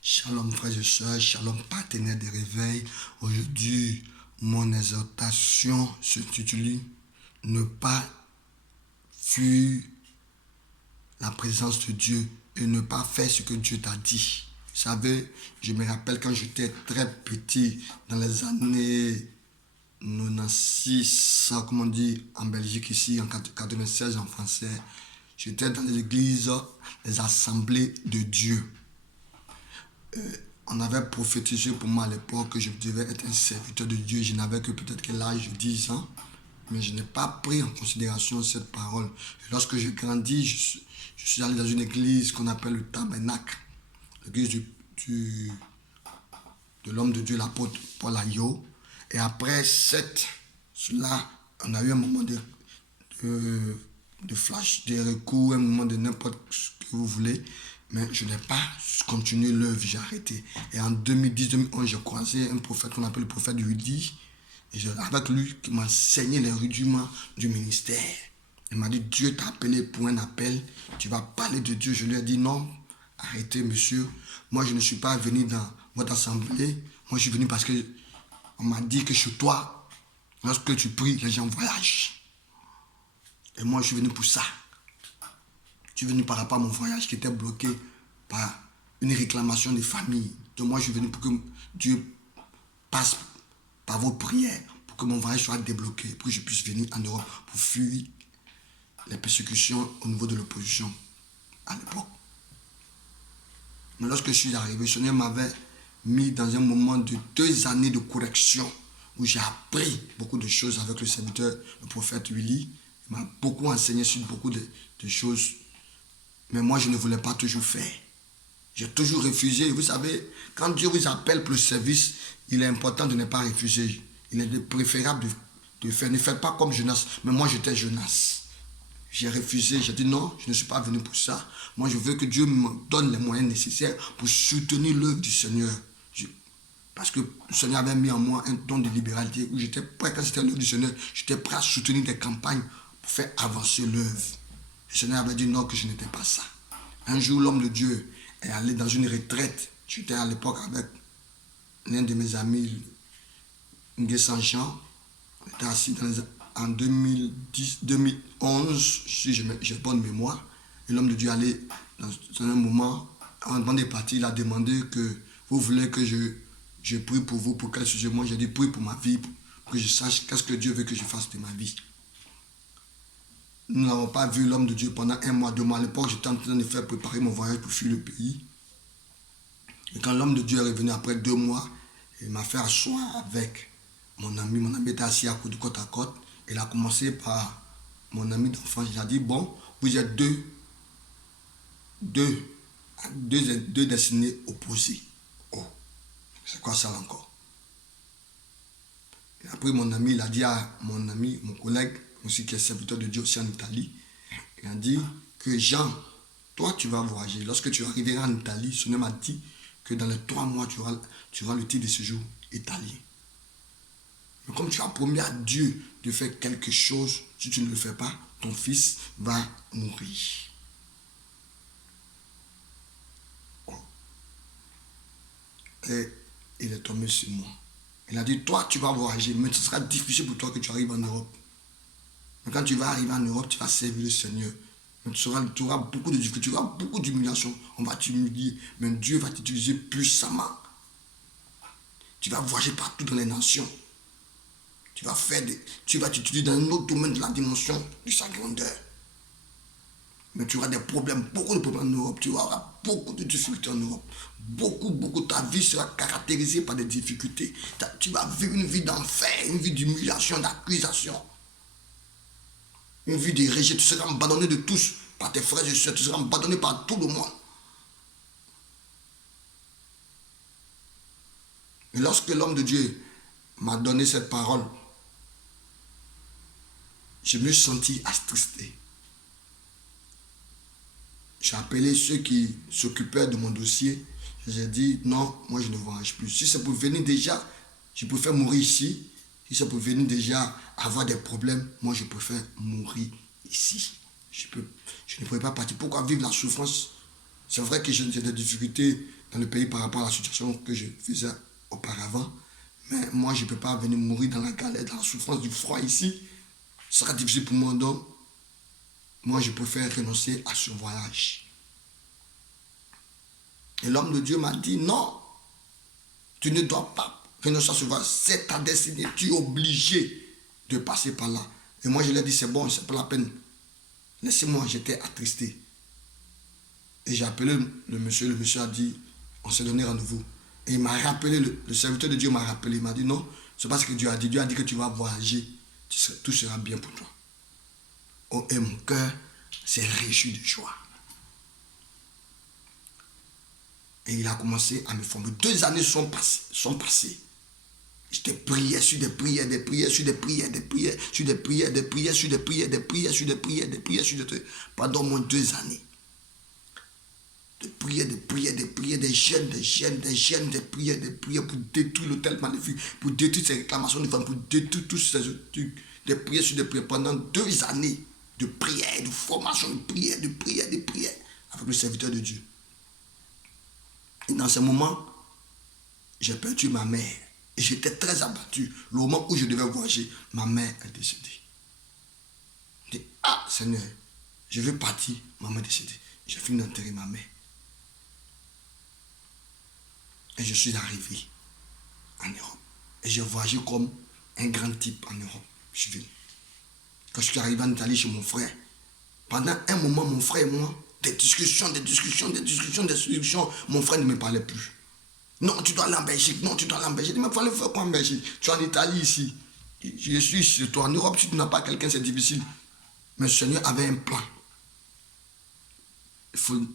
Shalom frères et sœurs, shalom partenaires de réveil. Aujourd'hui, mon exhortation s'intitule « Ne pas fuir la présence de Dieu et ne pas faire ce que Dieu t'a dit ». Vous savez, je me rappelle quand j'étais très petit, dans les années 96, comme on dit en Belgique ici, en 96 en français, j'étais dans les églises, les assemblées de Dieu. On avait prophétisé pour moi à l'époque que je devais être un serviteur de Dieu. Je n'avais que peut-être que l'âge de 10 ans, mais je n'ai pas pris en considération cette parole. Et lorsque j'ai grandi, je suis allé dans une église qu'on appelle le Tabernacle, l'église de l'homme de Dieu, l'apôtre Paul Ayo. Et après cela, on a eu un moment de flash, de recours, un moment de n'importe ce que vous voulez. Mais je n'ai pas continué l'œuvre, j'ai arrêté. Et en 2010-2011, j'ai croisé un prophète qu'on appelle le prophète Rudy. Et avec lui, qui m'a enseigné les rudiments du ministère. Il m'a dit, Dieu t'a appelé pour un appel. Tu vas parler de Dieu. Je lui ai dit, non, arrêtez monsieur. Moi, je ne suis pas venu dans votre assemblée. Moi, je suis venu parce que on m'a dit que chez toi, lorsque tu pries, les gens voyagent. Et moi, je suis venu pour ça. Je suis venu par rapport à mon voyage qui était bloqué par une réclamation des familles. Donc moi, je suis venu pour que Dieu passe par vos prières, pour que mon voyage soit débloqué, pour que je puisse venir en Europe pour fuir les persécutions au niveau de l'opposition à l'époque. Mais lorsque je suis arrivé, le Seigneur m'avait mis dans un moment de 2 années de correction où j'ai appris beaucoup de choses avec le serviteur, le prophète Willy. Il m'a beaucoup enseigné sur beaucoup de choses. Mais moi, je ne voulais pas toujours faire. J'ai toujours refusé. Vous savez, quand Dieu vous appelle pour le service, il est important de ne pas refuser. Il est préférable de faire. Ne faites pas comme Jonas. Mais moi, j'étais Jonas. J'ai refusé. J'ai dit non, je ne suis pas venu pour ça. Moi, je veux que Dieu me donne les moyens nécessaires pour soutenir l'œuvre du Seigneur. Parce que le Seigneur avait mis en moi un don de libéralité où j'étais prêt, quand c'était l'œuvre du Seigneur, j'étais prêt à soutenir des campagnes pour faire avancer l'œuvre. Le Seigneur avait dit non, que je n'étais pas ça. Un jour, l'homme de Dieu est allé dans une retraite. J'étais à l'époque avec l'un de mes amis, Ngué Saint-Jean. On était assis en 2010-2011, si j'ai bonne mémoire. Et l'homme de Dieu allait dans un moment, avant de partir, il a demandé que vous voulez que je prie pour vous, pour quel sujet. Moi, j'ai dit prie pour ma vie, pour que je sache qu'est-ce que Dieu veut que je fasse de ma vie. Nous n'avons pas vu l'homme de Dieu pendant 1 mois, 2 mois. À l'époque, j'étais en train de faire préparer mon voyage pour fuir le pays. Et quand l'homme de Dieu est revenu après 2 mois, il m'a fait asseoir avec mon ami. Mon ami était assis à côte à côte. Il a commencé par mon ami d'enfance. Il a dit, bon, vous êtes deux destinées opposées. Oh, c'est quoi ça encore? Et après, mon ami, il a dit à mon ami, mon collègue, aussi qui est serviteur de Dieu aussi en Italie, il a dit que Jean, toi tu vas voyager. Lorsque tu arriveras en Italie, ce m'a dit que dans les 3 mois, tu auras le titre de séjour italien. Mais comme tu as promis à Dieu de faire quelque chose, si tu ne le fais pas, ton fils va mourir. Et il est tombé sur moi. Il a dit, toi tu vas voyager, mais ce sera difficile pour toi que tu arrives en Europe. Mais quand tu vas arriver en Europe, tu vas servir le Seigneur. Mais tu auras beaucoup de difficultés, tu auras beaucoup d'humiliation. On va t'humilier, mais Dieu va t'utiliser puissamment. Tu vas voyager partout dans les nations. Tu vas t'utiliser dans un autre domaine de la dimension de sa grandeur. Mais tu auras des problèmes, beaucoup de problèmes en Europe. Tu auras beaucoup de difficultés en Europe. Beaucoup. Ta vie sera caractérisée par des difficultés. Tu vas vivre une vie d'enfer, une vie d'humiliation, d'accusation. Une vie de rejet, tu seras abandonné de tous, par tes frères et soeurs, tu seras abandonné par tout le monde. Et lorsque l'homme de Dieu m'a donné cette parole, je me sentis attristé. J'ai appelé ceux qui s'occupaient de mon dossier. J'ai dit, non, moi je ne voyage plus. Si c'est pour venir déjà, je préfère mourir ici. Si c'est pour venir déjà avoir des problèmes, moi je préfère mourir ici. Je ne pourrais pas partir. Pourquoi vivre la souffrance C'est vrai que j'ai des difficultés dans le pays par rapport à la situation que je faisais auparavant. Mais moi, je ne peux pas venir mourir dans la galère, dans la souffrance du froid ici. Ce sera difficile pour moi. Donc, moi, je préfère renoncer à ce voyage. Et l'homme de Dieu m'a dit, non, tu ne dois pas renoncer à ce voyage. C'est ta destinée. Tu es obligé de passer par là. Et moi, je lui ai dit, c'est bon, c'est pas la peine. Laissez-moi, j'étais attristé. Et j'ai appelé le monsieur a dit, on s'est donné rendez-vous. Et il m'a rappelé, le serviteur de Dieu m'a rappelé, il m'a dit, non, c'est pas ce que Dieu a dit. Dieu a dit que tu vas voyager, tout sera bien pour toi. Oh, et mon cœur s'est réjoui de joie. Et il a commencé à me former. 2 années sont passées. J'étais prière sur des prières, des prières, sur des prières, des prières, sur des prières, des prières, sur des prières, des prières, sur des prières, des prières, sur des prières, pendant au moins 2 années. Des prières, des prières, des prières, des jeûnes, des prières pour détruire l'autel magnifique, pour détruire ces réclamations de femmes, pour détruire tous ces trucs, des prières sur des prières pendant 2 années de prières, de formation, de prières, avec le serviteur de Dieu. Et dans ce moment, j'ai perdu ma mère. Et j'étais très abattu. Le moment où je devais voyager, ma mère est décédée. Je dis, ah Seigneur, je veux partir, ma mère est décédée. J'ai fini d'enterrer ma mère. Et je suis arrivé en Europe. Et j'ai voyagé comme un grand type en Europe. Je suis venu. Quand je suis arrivé en Italie chez mon frère, pendant un moment, mon frère et moi, des discussions, mon frère ne me parlait plus. Non, tu dois aller en Belgique, non, tu dois aller en Belgique. Mais il fallait faire quoi en Belgique? Tu es en Italie ici. Je suis chez toi. En Europe, si tu n'as pas quelqu'un, c'est difficile. Mais le Seigneur avait un plan. Il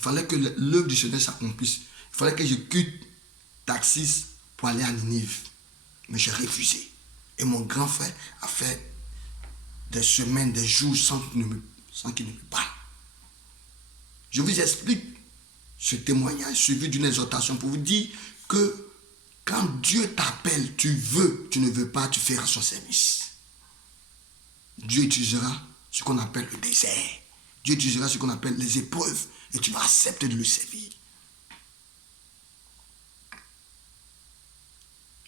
fallait que l'œuvre du Seigneur s'accomplisse. Il fallait que je quitte Taxis pour aller à Ninive. Mais j'ai refusé. Et mon grand frère a fait des semaines, des jours sans qu'il ne me parle. Je vous explique ce témoignage suivi d'une exhortation pour vous dire que quand Dieu t'appelle, tu ne veux pas, tu feras son service. Dieu utilisera ce qu'on appelle le désert. Dieu utilisera ce qu'on appelle les épreuves et tu vas accepter de le servir.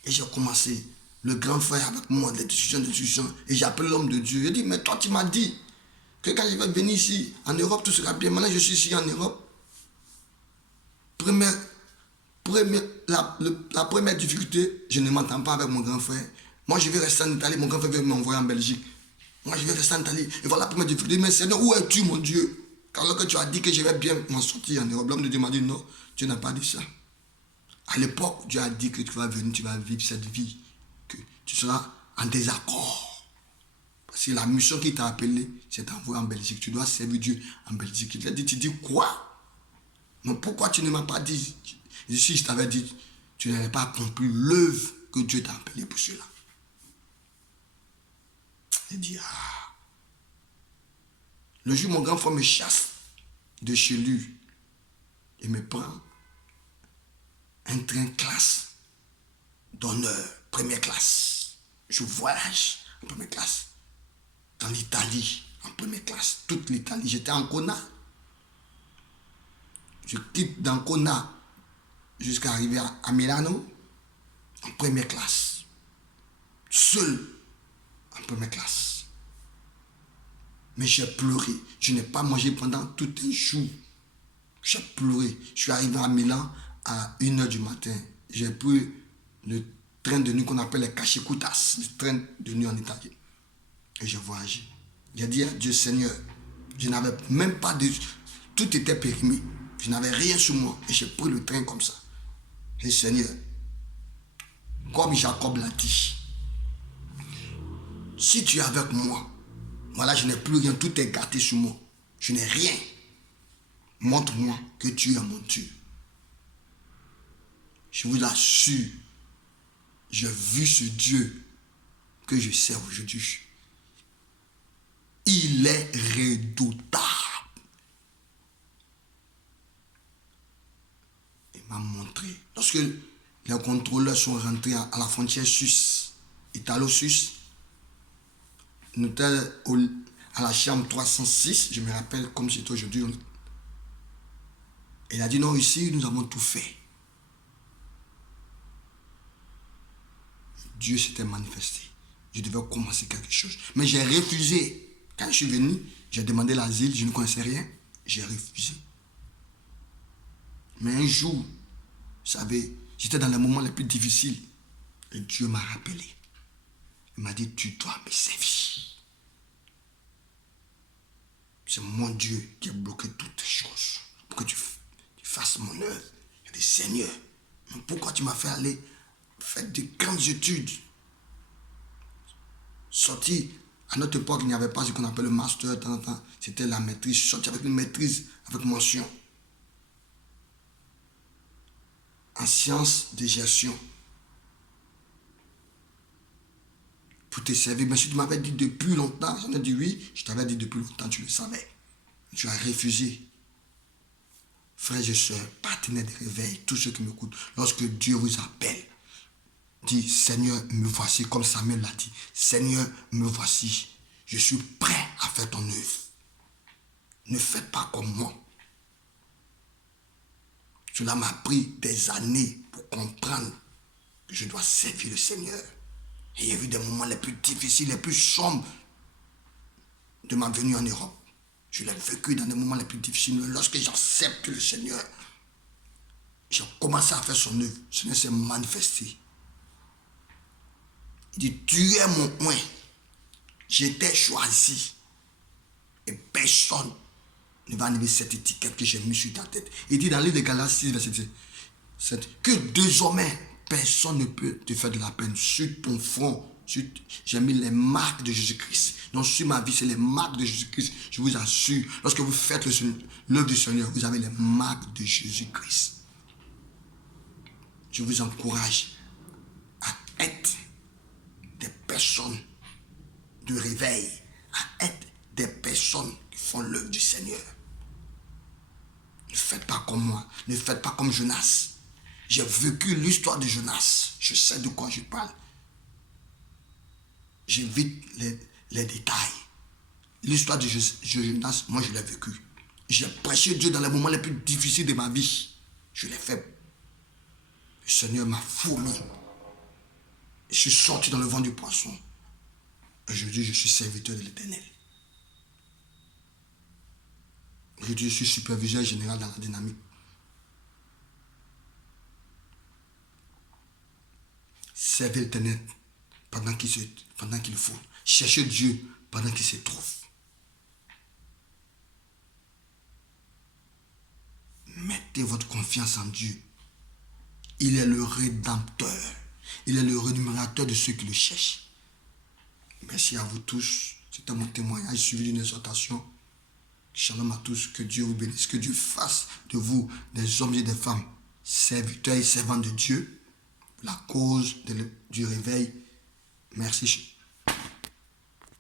Et j'ai commencé, le grand frère avec moi, des discussions, et j'ai appelé l'homme de Dieu. J'ai dit, mais toi tu m'as dit que quand je vais venir ici, en Europe, tout sera bien. Maintenant je suis ici en Europe. La première difficulté, je ne m'entends pas avec mon grand frère. Moi je vais rester en Italie, mon grand frère veut m'envoyer en Belgique. Moi je vais rester en Italie. Et voilà la première difficulté. Mais Seigneur, où es-tu mon Dieu? Alors que tu as dit que je vais bien m'en sortir en Europe, l'homme de Dieu m'a dit non, Dieu n'a pas dit ça. À l'époque, Dieu a dit que tu vas venir, tu vas vivre cette vie, que tu seras en désaccord. Parce que la mission qui t'a appelé, c'est d'envoyer en Belgique. Tu dois servir Dieu en Belgique. Il t'a dit, tu dis quoi? Mais pourquoi tu ne m'as pas dit? Si je t'avais dit, tu n'avais pas accompli l'œuvre que Dieu t'a appelé pour cela. Il dit, ah. Le jour où mon grand frère me chasse de chez lui, il me prend un train classe d'honneur, première classe. Je voyage en première classe. Dans l'Italie, en première classe. Toute l'Italie. J'étais en Kona. Je quitte d'Ancona jusqu'à arriver à Milano en première classe. Seul en première classe. Mais j'ai pleuré. Je n'ai pas mangé pendant tout un jour. J'ai pleuré. Je suis arrivé à Milan à 1h du matin. J'ai pris le train de nuit qu'on appelle les cachekutas, le train de nuit en Italie. Et j'ai voyagé. J'ai dit à Dieu, Seigneur, je n'avais même pas de... Tout était périmé. Je n'avais rien sur moi. Et j'ai pris le train comme ça. Et Seigneur, comme Jacob l'a dit, si tu es avec moi, voilà, je n'ai plus rien, tout est gâté sur moi. Je n'ai rien. Montre-moi que tu es mon Dieu. Je vous l'assure, j'ai vu ce Dieu que je sers aujourd'hui. Il est redoutable. Il m'a montré. Lorsque les contrôleurs sont rentrés à la frontière suisse, italo-suisse, nous étions à la chambre 306, je me rappelle comme c'était aujourd'hui. Et il a dit non, ici, nous avons tout fait. Dieu s'était manifesté. Je devais commencer quelque chose. Mais j'ai refusé. Quand je suis venu, j'ai demandé l'asile, je ne connaissais rien. J'ai refusé. Mais un jour, vous savez, j'étais dans les moments les plus difficiles. Et Dieu m'a rappelé. Il m'a dit, tu dois me servir. C'est mon Dieu qui a bloqué toutes choses. Pour que tu fasses mon œuvre. Il dit, Seigneur, mais pourquoi tu m'as fait aller faire de grandes études? Sorti, à notre époque, il n'y avait pas ce qu'on appelle le master, c'était la maîtrise. Je suis sorti avec une maîtrise, avec mention. En sciences de gestion. Pour te servir. Mais si tu m'avais dit depuis longtemps, j'en ai dit oui, je t'avais dit depuis longtemps, tu le savais. Tu as refusé. Frères et sœurs, partenaires de réveil, tous ceux qui m'écoutent, lorsque Dieu vous appelle, dit, Seigneur, me voici, comme Samuel l'a dit. Seigneur, me voici. Je suis prêt à faire ton œuvre. Ne faites pas comme moi. Cela m'a pris des années pour comprendre que je dois servir le Seigneur. Et il y a eu des moments les plus difficiles, les plus sombres de ma venue en Europe. Je l'ai vécu dans des moments les plus difficiles. Lorsque j'accepte le Seigneur, j'ai commencé à faire son œuvre. Le Seigneur s'est manifesté. Il dit, tu es mon oint. J'étais choisi. Et personne ne va enlever cette étiquette que j'ai mise sur ta tête. Il dit dans le livre de Galates 6, verset 7, que désormais, personne ne peut te faire de la peine. Sur ton front, j'ai mis les marques de Jésus-Christ. Donc sur ma vie, c'est les marques de Jésus-Christ. Je vous assure, lorsque vous faites l'œuvre du Seigneur, vous avez les marques de Jésus-Christ. Je vous encourage à être des personnes de réveil, à être des personnes qui font l'œuvre du Seigneur. Ne faites pas comme moi, ne faites pas comme Jonas. J'ai vécu l'histoire de Jonas, je sais de quoi je parle. J'évite les détails. L'histoire de Jonas, moi je l'ai vécu. J'ai prêché Dieu dans les moments les plus difficiles de ma vie. Je l'ai fait. Le Seigneur m'a fourni. Je suis sorti dans le vent du poisson. Aujourd'hui, je suis serviteur de l'Éternel. Aujourd'hui, je suis superviseur général dans la dynamique. Servez l'Éternel pendant qu'il le faut. Cherchez Dieu pendant qu'il se trouve. Mettez votre confiance en Dieu. Il est le rédempteur. Il est le rémunérateur de ceux qui le cherchent. Merci à vous tous. C'était mon témoignage suivi d'une exhortation. Shalom à tous. Que Dieu vous bénisse. Que Dieu fasse de vous des hommes et des femmes serviteurs et servants de Dieu. La cause du réveil. Merci.